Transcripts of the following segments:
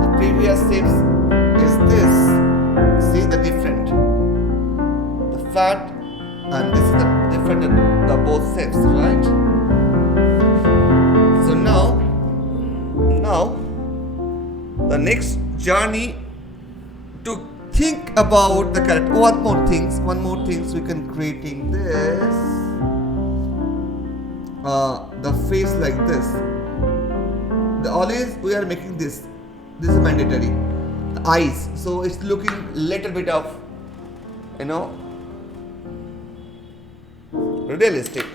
The previous shapes is this. See the different. The fat and this is the different in the both shapes, right? So now the next journey to think about the character. One more things we can creating this. The face like this. The always we are making this. This is mandatory. The eyes. So it's looking little bit of, you know, realistic.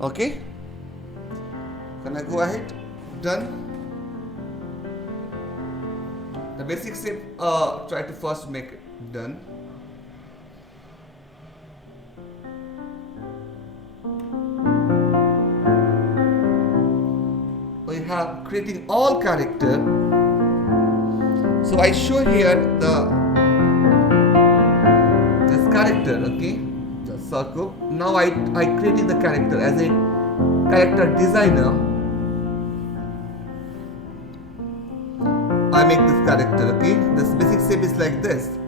Okay. Can I go ahead? Done. The basic shape, try to first make it done. We have creating all character. So I show here this character, okay, the circle. Now I creating the character as a character designer. I make this character, okay? This basic shape is like this,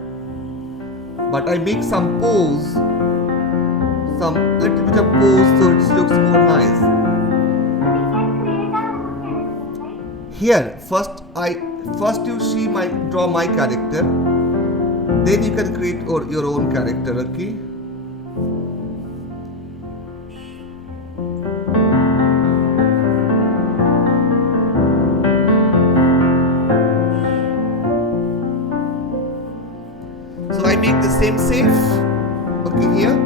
but I make some pose, some little bit of pose, so it looks more nice. Here, first you see draw my character, then you can create your own character, okay? I make the same shape, okay, here,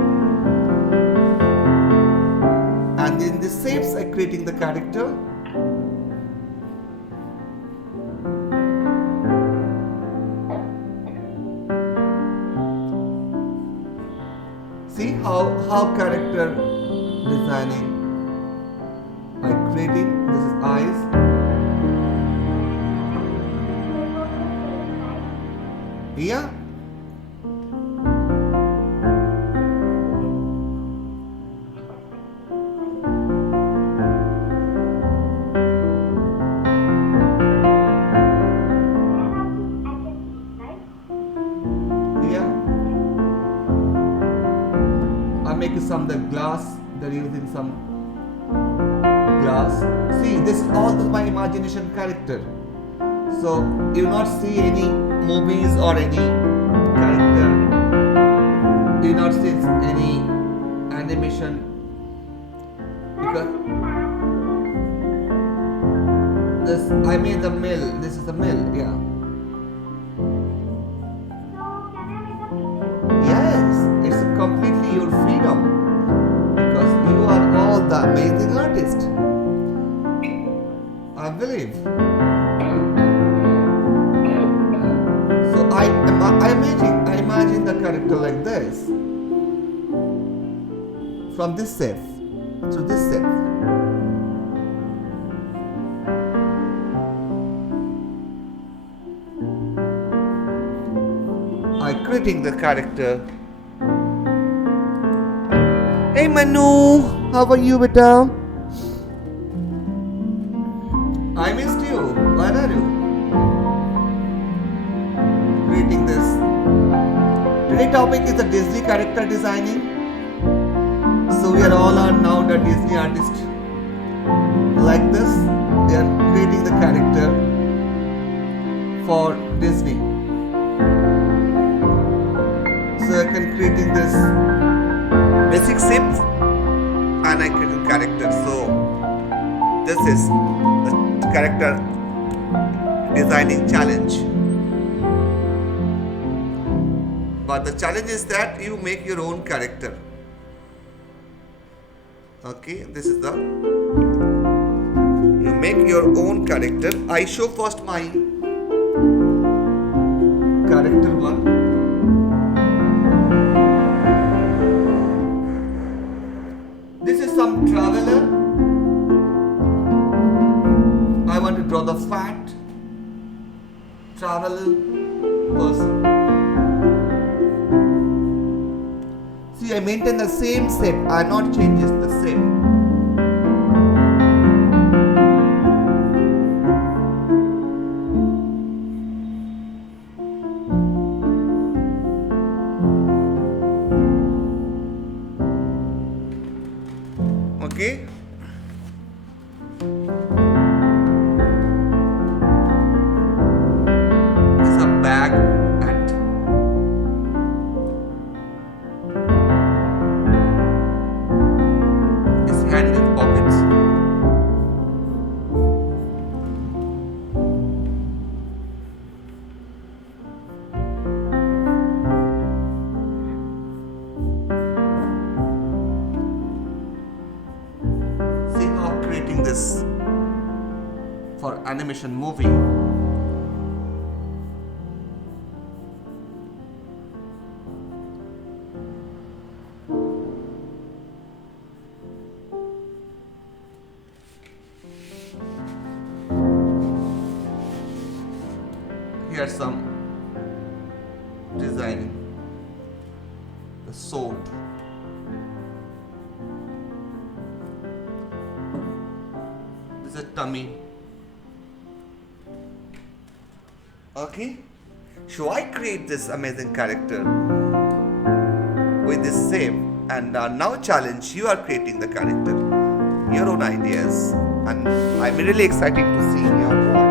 and in the shapes I creating the character. See how character designing I creating. This is eyes. Yeah. Make some the glass. They're using some glass. See, this is all my imagination character. So you will not see any movies or any character. You will not see any animation because this I made the mill. This is the mill. Yeah. It's completely your freedom because you are all the amazing artist. I believe. So I imagine the character like this from this set to this set. I creating the character. Hey Manu, how are you, beta? I missed you. Where are you? Creating this. Today's topic is the Disney character designing. So we are now the Disney artists. Like this, they are creating the character for Disney. So I can creating this basic shapes and I create a character. So this is the character designing challenge. But the challenge is that you make your own character. Okay, this is the you make your own character. I show first my character one. Some traveler. I want to draw the fat traveler. person. See, I maintain the same shape. I not changes the shape. Okay. This is a bag and his hand in pockets. See how I'm creating this for animation movie. Here's some designing. The sword. This is a tummy. Okay. So I create this amazing character with this shape, and now challenge you are creating the character, your own ideas, and I'm really excited to see your work.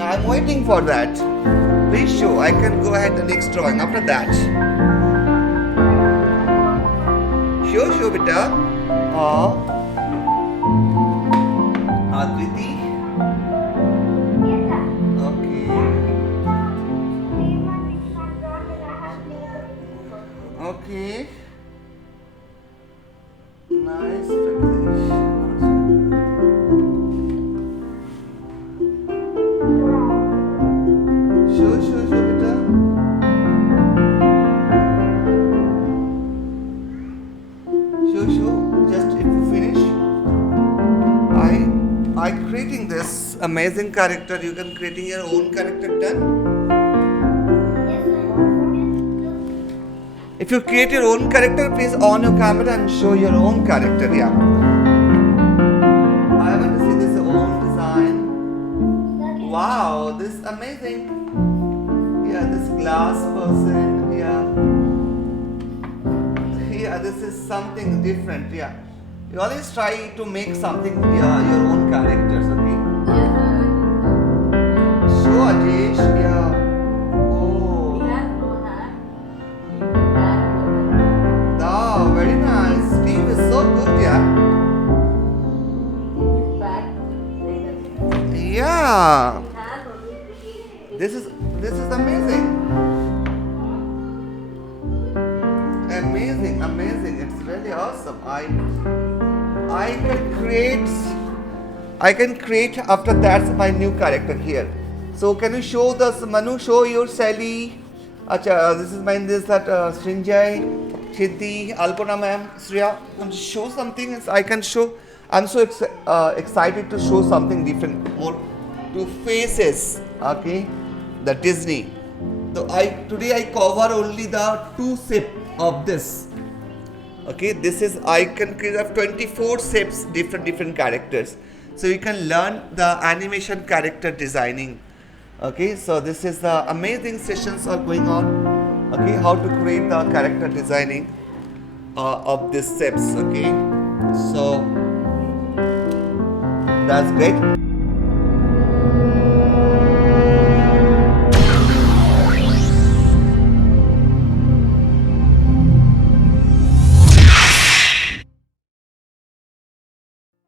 I'm waiting for that. Please show. I can go ahead the next drawing after that. Show beta. Adriti. Okay. Okay. nice Prakash. Show beta. Show. Just if you finish, I creating this amazing character. You can creating your own character. Done. If you create your own character, please on your camera and show your own character. Yeah. I want to see this own design. Wow, this is amazing. Yeah, this glass person. Yeah, this is something different. Yeah, you always try to make something. Yeah, your own characters. Okay. Show Ajesh. Yeah. Oh, very nice. Steve is so good. Yeah. Yeah. This is amazing. Amazing. It's really awesome. I can create after that's my new character here. So can you show this Manu, show your Sally? Acha, this is mine, this that Srinjay, Siddhi, Alpana ma'am, Sriya. Can you show something? I can show. I'm so excited to show something different, more to faces. Okay, the Disney. So today I cover only the 2 shapes of this. Okay, this is I can create 24 shapes, different characters. So you can learn the animation character designing. Okay, so this is the amazing sessions are going on. Okay, how to create the character designing of these shapes. Okay, so that's great.